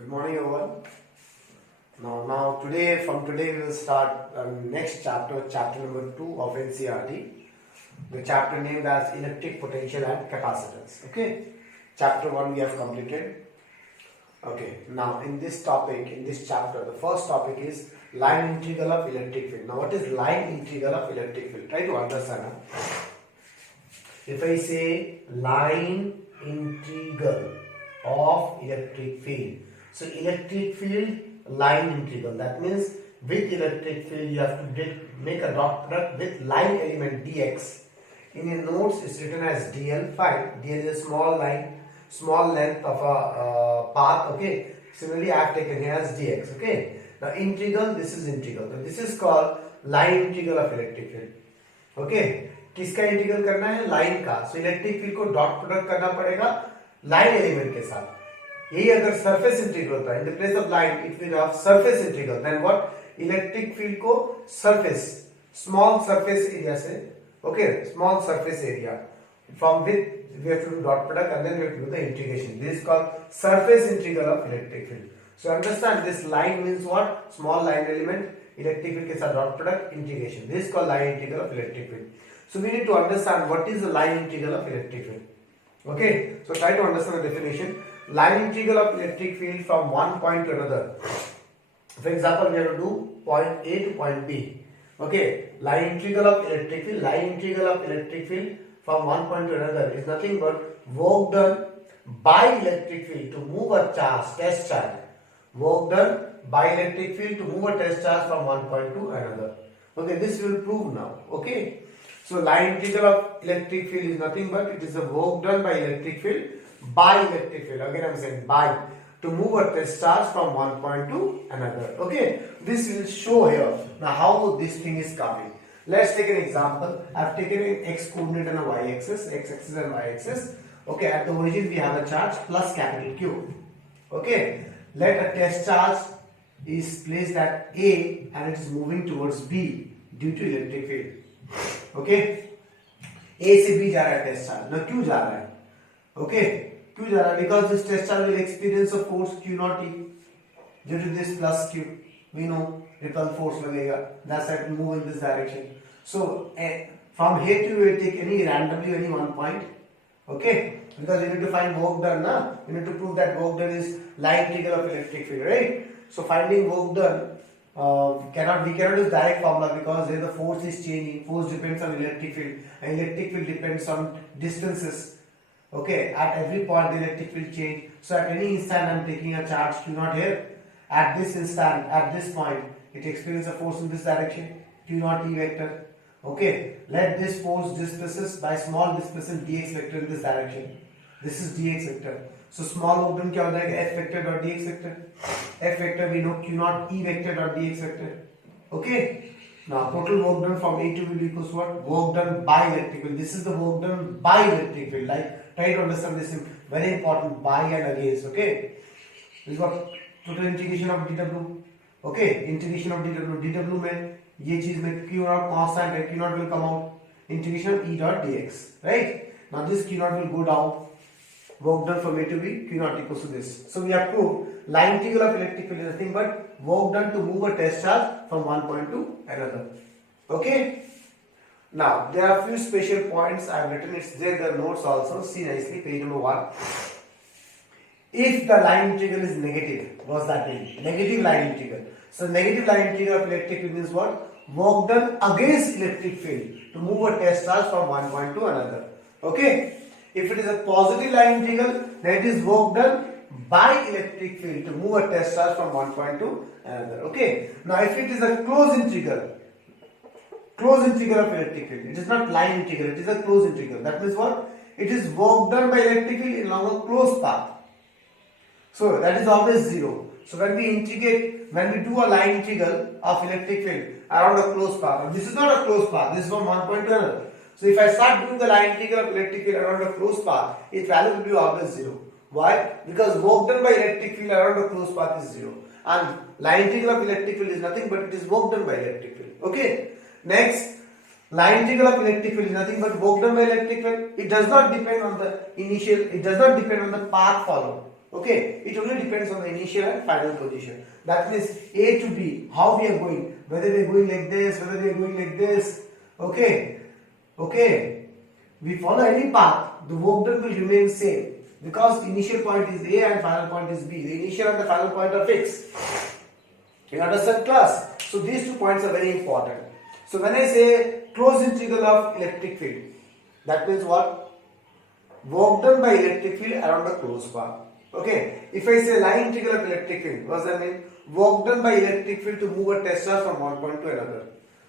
Good morning, everyone. From today, we will start next chapter, chapter number 2 of NCERT. The chapter named as Electric Potential and Capacitance. Okay, chapter 1 we have completed. Okay, now in this chapter, the first topic is line integral of electric field. Now, what is line integral of electric field? Try to understand. If I say line integral of electric field, so electric field line integral, that means with electric field you have to make a dot product with line element dx. In your notes it's written as dl. Fine, dl is a small line, small length of a path. Okay, similarly I have taken here as dx. Okay, now integral, this is integral, so this is called line integral of electric field. Okay, किसका integral करना है? Line का. So electric field co dot product करना पड़ेगा line element के साथ. यही अगर सरफेस इंटीग्रल होता है, in the place of line it will have surface integral, then what? Electric field को सरफेस, स्मॉल सरफेस एरिया से, okay, small surface area from with we have to do dot product and then we have to do the integration. This is called surface integral of electric field. So understand, this line means what? Small line element, electric field के साथ dot product, integration. This is called line integral of electric field. So we need to understand what is the line integral of electric field. Okay, so try to understand the definition. Line integral of electric field from one point to another. For example, we have to do point A to point B. Okay, line integral of electric field. Line integral of electric field from one point to another is nothing but work done by electric field to move a charge, test charge. Work done by electric field to move a test charge from one point to another. Okay, this will prove now. Okay, so line integral of electric field is nothing but it is a work done by electric field by electric field. Again, I am saying by, to move a test charge from one point to another. Okay, this will show here now how this thing is coming. Let's take an example. I have taken an x coordinate and a y axis, x axis and y axis. Okay, at the origin we have a charge plus capital Q. Okay, let a test charge is placed at A and it is moving towards B due to electric field. Okay, A से B जा रहा है test charge. ना क्यों जा रहा है? Okay, क्यों जा रहा है? Because this test charge will experience a force Q naught E due to this plus Q. We know repel force लगेगा. That's why it move in this direction. So from here to we take any randomly any one point. Okay, because we need to find work done. Na, we need to prove that work done is line integral of electric field, right? So finding work done. We cannot use direct formula because there the force is changing. Force depends on electric field and electric field depends on distances. Okay, at every point the electric field change. So at any instant I am taking a charge Q naught here. At this instant, at this point, it experiences a force in this direction, Q naught E vector. Okay, let this force displaces by small displacement dx vector in this direction. This is dx vector. So small work done क्या हो जाएगा? F vector dot dx vector. F vector we know Q naught E vector dot dx vector. Okay. Now total work done from A to B equals what? Work done by electric field. This is the work done by electric field. Like try to understand this. Very important. By and against. Okay. This is what total integration of dw. Okay. Integration of dw. dw में ये चीज में Q naught constant है. Q naught will come out. Integration of E dot dx. Right. Now this Q naught will go down. Work done from A to B, Q naught equals to this. So we have proved line integral of electric field is nothing but work done to move a test charge from one point to another. Okay. Now there are few special points I have written. It's there in the notes also. See nicely, page number 1. If the line integral is negative, what's that mean? Negative line integral. So negative line integral of electric field means what? Work done against electric field to move a test charge from one point to another. Okay. If it is a positive line integral, then it is work done by electric field to move a test charge from one point to another. Okay. Now, if it is a closed integral of electric field, it is not line integral, it is a closed integral. That means what? It is work done by electric field along a closed path. So that is always 0. So when we do a line integral of electric field around a closed path, this is not a closed path, this is from one point to another. So if I start doing the line integral of electric field around a closed path, its value will be always 0. Why? Because work done by electric field around a closed path is 0. And line integral of electric field is nothing but it is work done by electric field. Okay. Next, line integral of electric field is nothing but work done by electric field. It does not depend on the path followed. Okay, it only depends on the initial and final position. That means A to B, how we are going, whether we are going like this, whether we are going like this. Okay, okay. We follow any path, the work done will remain same because the initial point is A and final point is B. The initial and the final point are fixed. You understand, class? So these 2 points are very important. So when I say closed integral of electric field, that means what? Work done by electric field around the closed path. Okay. If I say line integral of electric field, what does that mean? Work done by electric field to move a test charge from one point to another.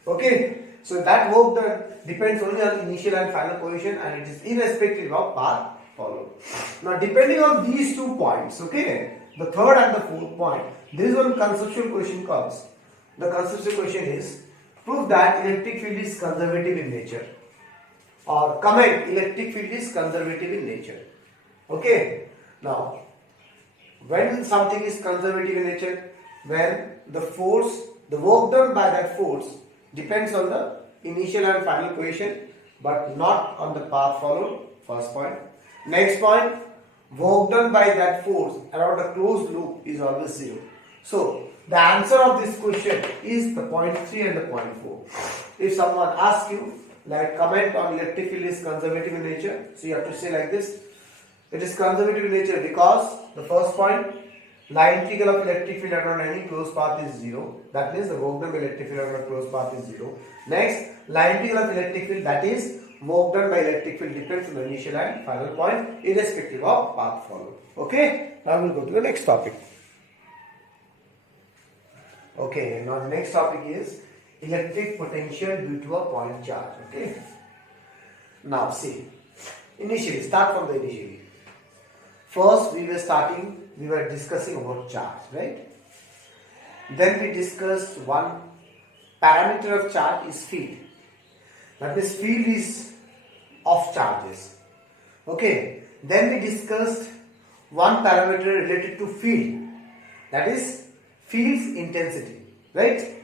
Okay. So that work done depends only on initial and final position, and it is irrespective of path followed. Now depending on these 2 points, okay, the third and the fourth point, there is one conceptual question comes. The conceptual question is, prove that electric field is conservative in nature, or comment electric field is conservative in nature. Okay. Now, when something is conservative in nature, when the force, the work done by that force depends on the initial and final position, but not on the path followed. First point. Next point, work done by that force around a closed loop is always 0. So the answer of this question is the point 3 and the point 4. If someone asks you, like, comment on electric field is conservative in nature, so you have to say like this: it is conservative in nature because the first point, line integral of electric field around any closed path is 0. That means the work done by electric field around a closed path is 0. Next, line integral of electric field, that is work done by electric field depends on the initial and final point irrespective of path followed. Okay, now we'll go to the next topic. Okay, now the next topic is electric potential due to a point charge. Okay, now see, initially, start from the initially. First we were discussing about charge, right? Then we discussed one parameter of charge is field. That means field is of charges. Okay. Then we discussed one parameter related to field, that is field's intensity, right?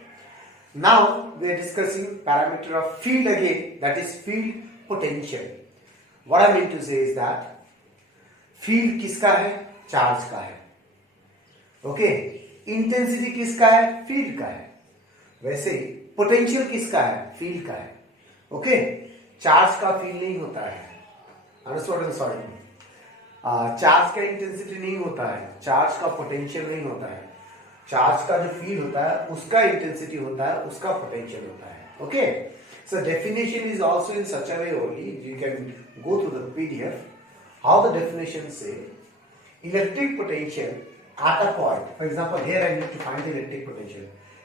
Now we are discussing parameter of field again, that is field potential. What I mean to say is that field किसका है? Charge का है. Okay, intensity किसका है? Field का है. वैसे ही potential किसका है? फील्ड का है. ओके, चार्ज का फील्ड नहीं होता है. अंडरस्टूड? सॉरी, चार्ज का इंटेंसिटी नहीं होता है, चार्ज का पोटेंशियल नहीं होता है. चार्ज का जो फील्ड होता है उसका इंटेंसिटी होता है, उसका पोटेंशियल होता है. Okay, so definition is also in such a way only. You can go through the PDF. How the definition say, electric potential at a point, for example here I need to find the electric potential.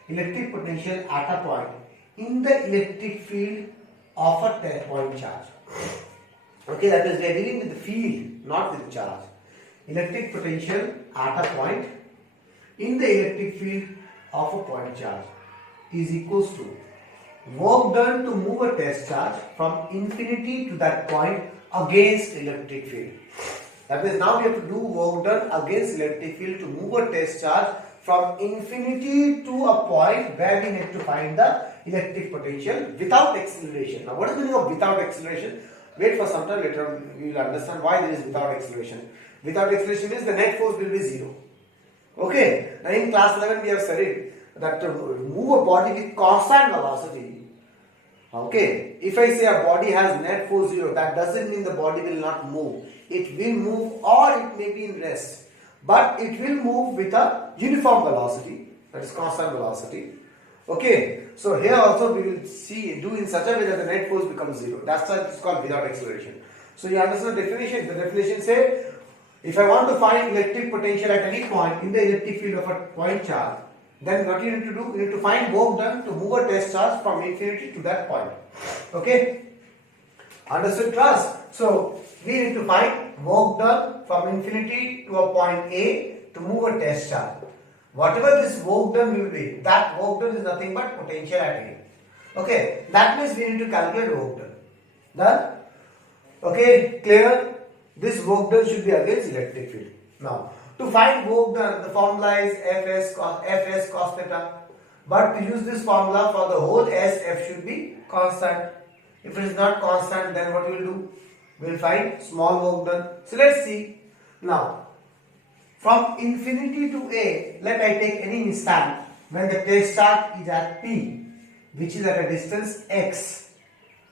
Electric potential at a point in the electric field of a point charge. Okay, that is we are dealing with the field, not with the charge. Electric potential at a point in the electric field of a point charge is equals to work done to move a test charge from infinity to that point against electric field. That means now we have to do work done against electric field to move a test charge from infinity to a point where we need to find the electric potential without acceleration. Now what is the meaning of without acceleration? Wait for some time, later on we will understand why there is without acceleration. Without acceleration means the net force will be 0. Okay, now in class 11 we have studied that to move a body with constant velocity. Okay, if I say a body has net force 0, that doesn't mean the body will not move. It will move or it may be in rest. But it will move with a uniform velocity, that is constant velocity. Okay, so here also we will do in such a way that the net force becomes 0. That's why it's called without acceleration. So you understand the definition. The definition say, if I want to find electric potential at any point in the electric field of a point charge, then what you need to do, you need to find work done to move a test charge from infinity to that point. Okay, understood class? So we need to find work done from infinity to a point A to move a test charge. Whatever this work done will be, that work done is nothing but potential at A. Okay, that means we need to calculate work done. Done? Okay, clear? This work done should be against electric field. Now, to find work done, the formula is Fs cos theta. But to use this formula for the whole S, F should be constant. If it is not constant, then what we will do? We will find small work done. So let's see. Now, from infinity to A, let I take any instant when the test charge is at P, which is at a distance x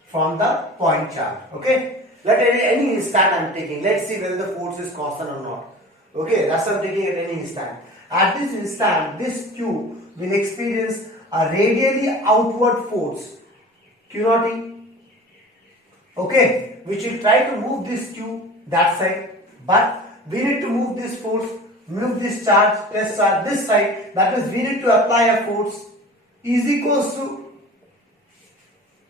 from the point charge. Okay, let any instant I'm taking. Let's see whether the force is constant or not. Okay, that's what I'm taking at any instant. At this instant, this Q will experience a radially outward force, Q naught E. Okay, which will try to move this Q that side, but we need to move this force, move this charge, test charge this side. That is, we need to apply a force is equals to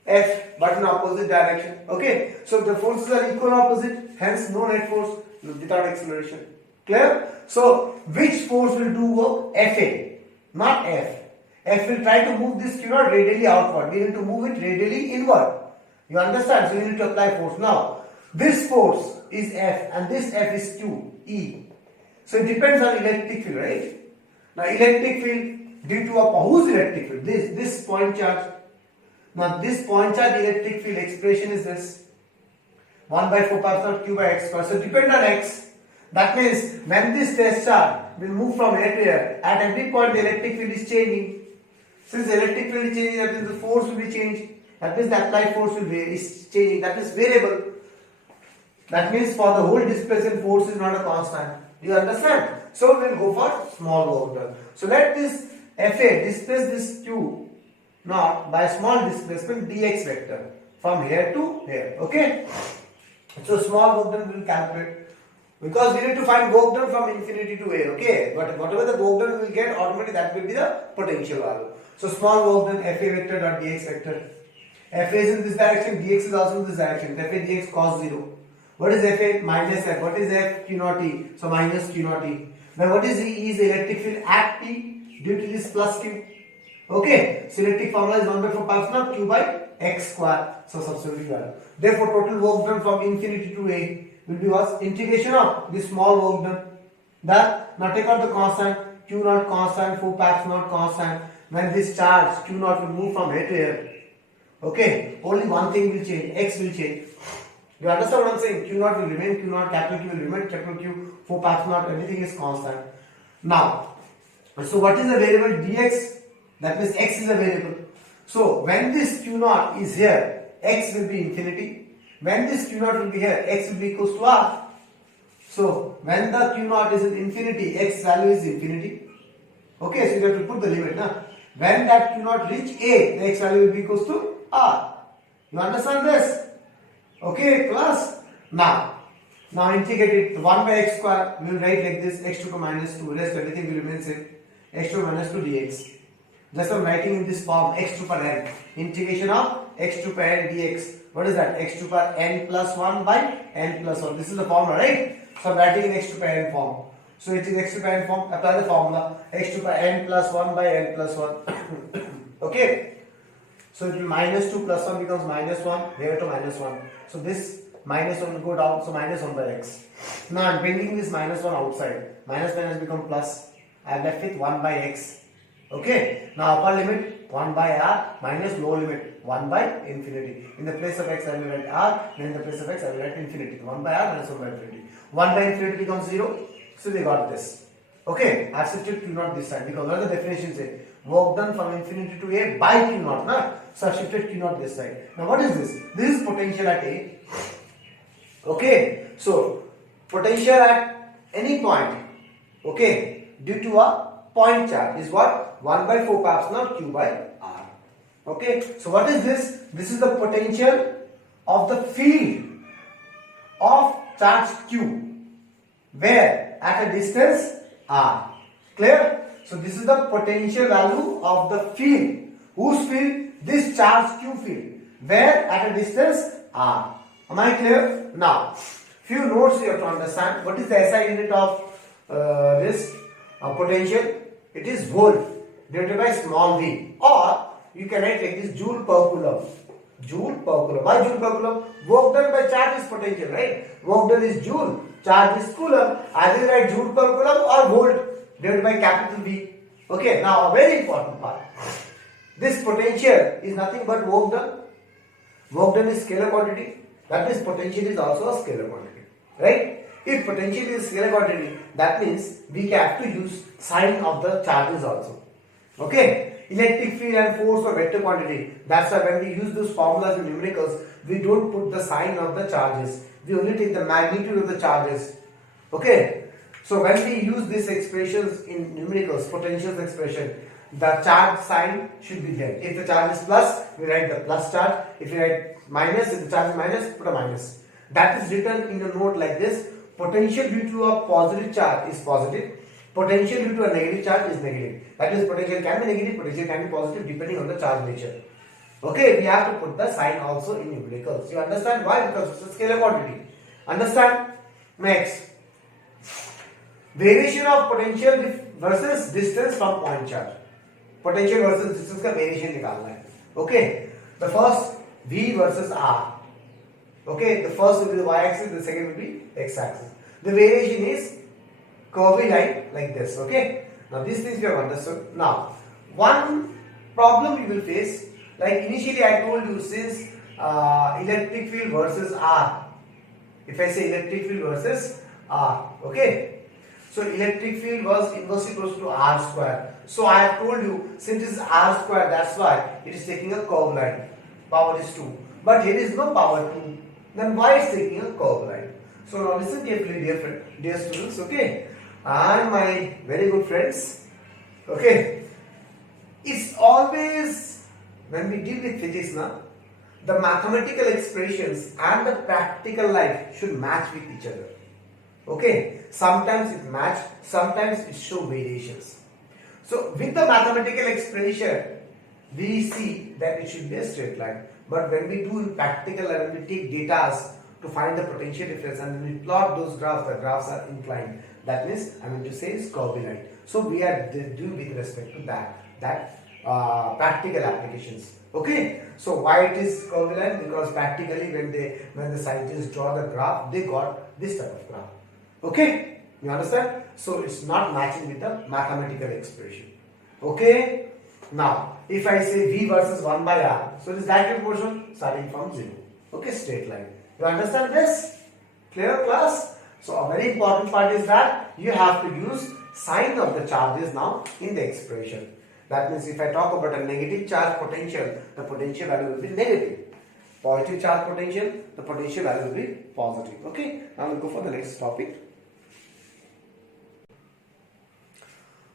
F, but in opposite direction. Okay, so the forces are equal opposite, hence no net force without acceleration. Clear? So which force will do work? Fa, not F. F will try to move this Q naught radially outward. We need to move it radially inward. You understand? So we need to apply force. Now, this force is F and this F is Q, E. So it depends on electric field, right? Now electric field due to a whose electric field? This point charge. Now this point charge electric field expression is this 1 by 4 pi epsilon Q by x square. So depend on x. That means when this test charge will move from here to here, at every point the electric field is changing. Since the electric field is changing, that means the force will be changed. That means the applied force is changing. That is variable. That means for the whole displacement, force is not a constant. Do you understand? So we will go for small work done. So let this Fa displace this Q naught by a small displacement dx vector from here to here. Okay? So small work done we will calculate. Because we need to find work done from infinity to A, okay? But whatever the work done we will get, automatically that will be the potential value. So small work done Fa vector dot dx vector. Fa is in this direction, dx is also in this direction. Fa dx cos 0. What is Fa? Minus F. What is F? Q naught E. So minus Q naught E. Now what is E? E is the electric field at P due to this plus Q. Okay? So electric formula is 1 by 4 pi epsilon Q by x square. So substitute value. Therefore total work done from infinity to A will be was integration of this small work done. That now take out the constant, Q naught constant, 4 pi epsilon constant. When this charge Q naught will move from here to here, okay, only one thing will change, x will change. You understand what I'm saying? Q naught will remain Q naught, capital Q will remain capital Q, 4 pi epsilon, everything is constant. Now, so what is the variable dx? That means x is a variable. So when this Q naught is here, x will be infinity. When this Q naught will be here, x will be equals to r. So when the Q naught is in infinity, x value is infinity. Okay, so you have to put the limit. Nah? When that Q naught reach A, the x value will be equals to r. You understand this? Okay, class. Now integrate it. 1 by x square, we will write like this, x to the minus 2, rest everything will remain same. X to the minus 2 dx. Just I'm writing in this form, x to the power n. Integration of x to the power n dx. What is that? X to the power n plus 1 by n plus 1. This is the formula, right? So I'm writing in x to the power n form. So it is x to the power n form. Apply the formula. X to the power n plus 1 by n plus 1. Okay. So it will minus 2 plus 1 becomes minus 1. Here to minus 1. So this minus 1 will go down. So minus 1 by x. Now I'm bringing this minus 1 outside. Minus become plus. I am left with 1 by x. Okay. Now upper limit 1 by r minus lower limit 1 by infinity. In the place of x I will write r, then in the place of x I will write infinity. 1 by r minus 1 by infinity. 1 by infinity becomes 0. So we got this. Okay. I substitute Q naught this side because what the definition say? Work done from infinity to A by Q naught. Nah? So I shifted Q naught this side. Now what is this? This is potential at A. Okay. So potential at any point. Okay. Due to a point charge is what? 1 by 4 pi epsilon Q by R. Okay. So what is this? This is the potential of the field of charge Q where at a distance R. Clear? So this is the potential value of the field. Whose field? This charge Q field where at a distance R. Am I clear? Now, few notes you have to understand. What is the SI unit of this potential? It is volt divided by small v, or you can write like this, joule per coulomb. Joule per coulomb. Why joule per coulomb? Work done by charge is potential, right? Work done is joule, charge is coulomb. Either write joule per coulomb or volt divided by capital V. Okay, now a very important part. This potential is nothing but work done. Work done is scalar quantity. That means potential is also a scalar quantity, right? If potential is scalar quantity, that means we have to use sign of the charges also. Okay, electric field and force or vector quantity. That's why when we use those formulas in numericals, we don't put the sign of the charges. We only take the magnitude of the charges. Okay, so when we use these expressions in numericals, potentials expression, the charge sign should be there. If the charge is plus, we write the plus charge. If we write minus, if the charge is minus, put a minus. That is written in a note like this. Potential due to a positive charge is positive. Potential due to a negative charge is negative. That is, potential can be negative, potential can be positive depending on the charge nature. Okay, we have to put the sign also in numericals. You understand why? Because it's a scalar quantity. Understand? Next. Variation of potential versus distance from point charge. Potential versus distance का variation निकालना है. Okay. The first V versus R. Okay. The first will be the y-axis. The second will be x-axis. The variation is curvy line like this. Okay. Now these things we have understood. Now one problem you will face. Like initially I told you, since electric field versus R. If I say electric field versus R. Okay. So electric field was inversely proportional to R square. So I have told you, since it is R square, that's why it is taking a curved line. Power is 2. But here is no power 2. Then why it's taking a curved line? So now listen carefully, dear students, okay? And my very good friends, okay? It's always, when we deal with physics now, the mathematical expressions and the practical life should match with each other. Okay, sometimes it match, sometimes it show variations. So with the mathematical expression, we see that it should be a straight line. But when we do in practical and we take data to find the potential difference and we plot those graphs, the graphs are inclined. That means I mean to say is curvy line. So we are doing with respect to that practical applications. Okay, so why it is curvy line? Because practically when the scientists draw the graph, they got this type of graph. Okay, you understand? So it's not matching with the mathematical expression. Okay, now if I say V versus 1 by R, so it is direct proportion starting from 0. Okay, straight line. You understand this? Clear class? So a very important part is that you have to use sign of the charges now in the expression. That means if I talk about a negative charge potential, the potential value will be negative. Positive charge potential, the potential value will be positive. Okay, now we'll go for the next topic.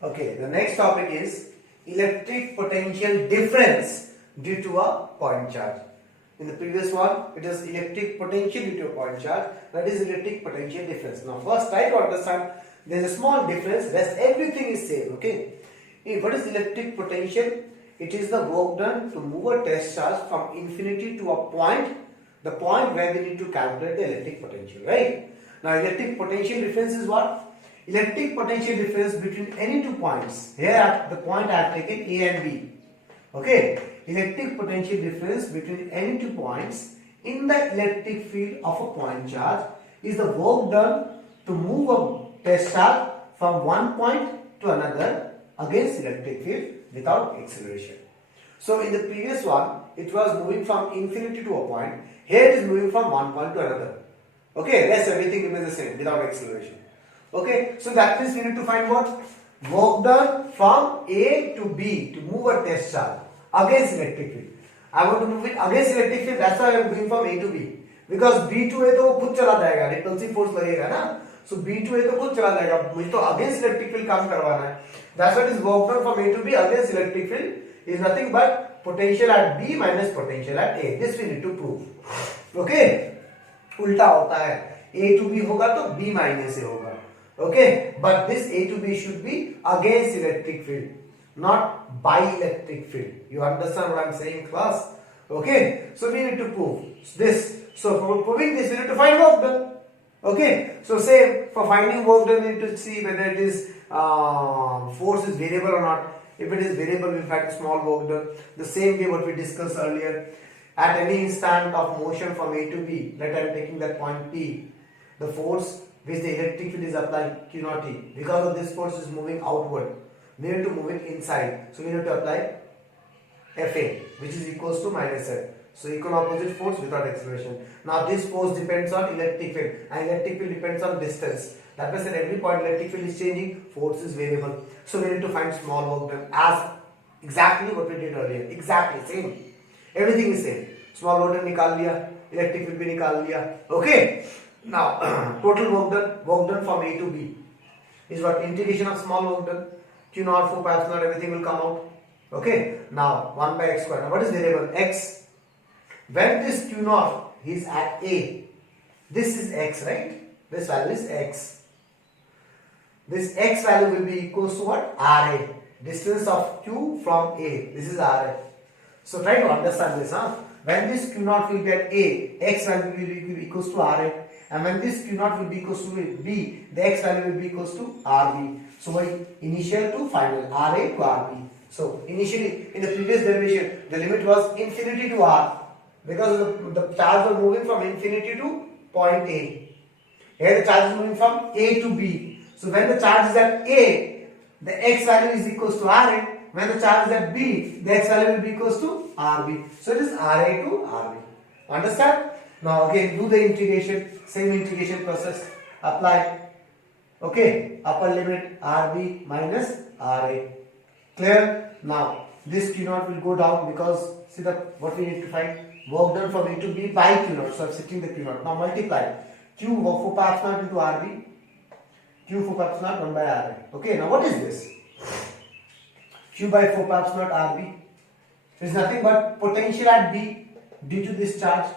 Okay, the next topic is electric potential difference due to a point charge. In the previous one, it is electric potential due to a point charge. That is electric potential difference. Now, first try to understand there is a small difference. Rest everything is same. Okay. What is electric potential? It is the work done to move a test charge from infinity to a point. The point where we need to calculate the electric potential. Right. Now, electric potential difference is what? Electric potential difference between any two points. Here the point I have taken A and B. Okay. Electric potential difference between any two points in the electric field of a point charge is the work done to move a test charge from one point to another against electric field without acceleration. So in the previous one, it was moving from infinity to a point. Here it is moving from one point to another. Okay, rest everything remains the same without acceleration. Okay, so that means we need to find what? Work done from A to B to move a test charge against electric field. I want to move it against electric field, that's why I am going from A to B. Because B to A तो खुद चला जाएगा, repulsive force लगेगा ना. So B to A तो खुद चला जाएगा, मुझे तो against electric field काम करवाना है. That's what is work done from A to B against electric field is nothing but potential at B minus potential at A. This we need to prove. Okay? उल्टा होता है. A to B होगा तो B minus A होगा. Okay, but this A to B should be against electric field, not by electric field. You understand what I am saying, class? Okay, so we need to prove this. So for proving this, we need to find work done. Okay, so say for finding work done, we need to see whether it is force is variable or not. If it is variable, we will find small work done. The same way what we discussed earlier. At any instant of motion from A to B, let I am taking that point P, the force which the electric field is applying Q naught T. Because of this force is moving outward, we need to move it inside. So we need to apply Fa, which is equals to minus F. So equal opposite force without acceleration. Now this force depends on electric field and electric field depends on distance. That means at every point electric field is changing, force is variable. So we need to find small work done as exactly what we did earlier. Exactly same. Everything is same. Small work done निकाल लिया, electric field भी निकाल लिया. Okay. Now total work done from A to B is what? Integration of small work done. Q naught, 4 pi epsilon naught, everything will come out. Okay. Now 1 by x square. Now what is variable? X. When this Q naught is at A, this is x, right? This value is x. This x value will be equals to what? Ra. Distance of Q from A. This is Ra. So try to understand this, huh? When this Q naught will be at A, x value will be equals to Ra. And when this Q naught will be equals to B, the x value will be equals to Rb. So my initial to final, Ra to Rb. So initially in the previous derivation, the limit was infinity to R because the charge was moving from infinity to point A. Here the charge is moving from A to B. So when the charge is at A, the x value is equals to Ra. When the charge is at B, the x value will be equals to Rb. So it is Ra to Rb. Understand? Now again do the integration, same integration process. Apply. Okay, upper limit Rb minus Ra. Clear? Now this Q naught will go down because see what we need to find? Work done from A to B by Q naught. So I'm setting the Q naught. Now multiply Q 4 pi epsilon naught into Rb. Q 4 pi epsilon naught 1 by Ra. Okay, now what is this? Q by 4 pi epsilon naught Rb is nothing but potential at B due to this charge.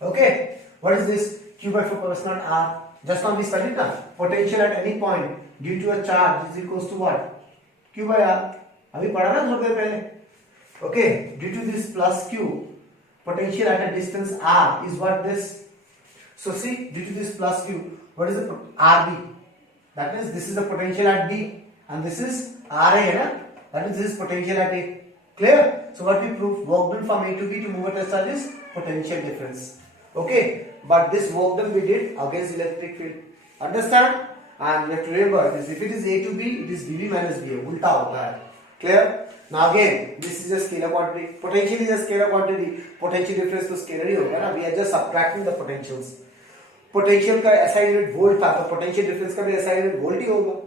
Okay, what is this? Q by 4 pi epsilon naught R. Just now we studied now. Potential at any point due to a charge is equals to what? Q by R. अभी पढ़ा ना थोड़ी देर पहले. Okay, due to this plus Q, potential at a distance R is what this. So see, due to this plus Q, what is the Rb? That means this is the potential at B and this is Ra, right? That means this is potential at A. Clear? So what we prove? Work done from A to B to move a test charge is potential difference. Okay, but this work done we did against electric field. Understand? And you have to remember this: if it is A to B, it is dB minus dA. Ulta hota hai. Clear? Now again, this is a scalar quantity. Potential is a scalar quantity. Potential difference तो scalar ही होगा ना. We are just subtracting the potentials. Potential का SI unit volt था, तो potential difference का भी SI unit volt ही होगा.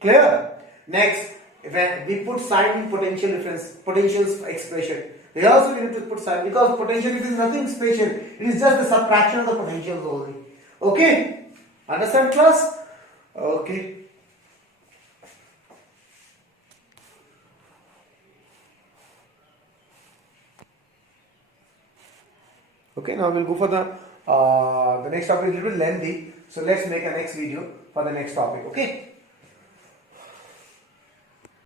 Clear? Next, when we put sign in potential difference, potential's expression, we also need to put sign because potential difference is nothing special. It is just the subtraction of the potentials only. Okay? Understand, class? Okay. Okay, now we'll go for the next topic. Is a little bit lengthy, so let's make a next video for the next topic. Okay.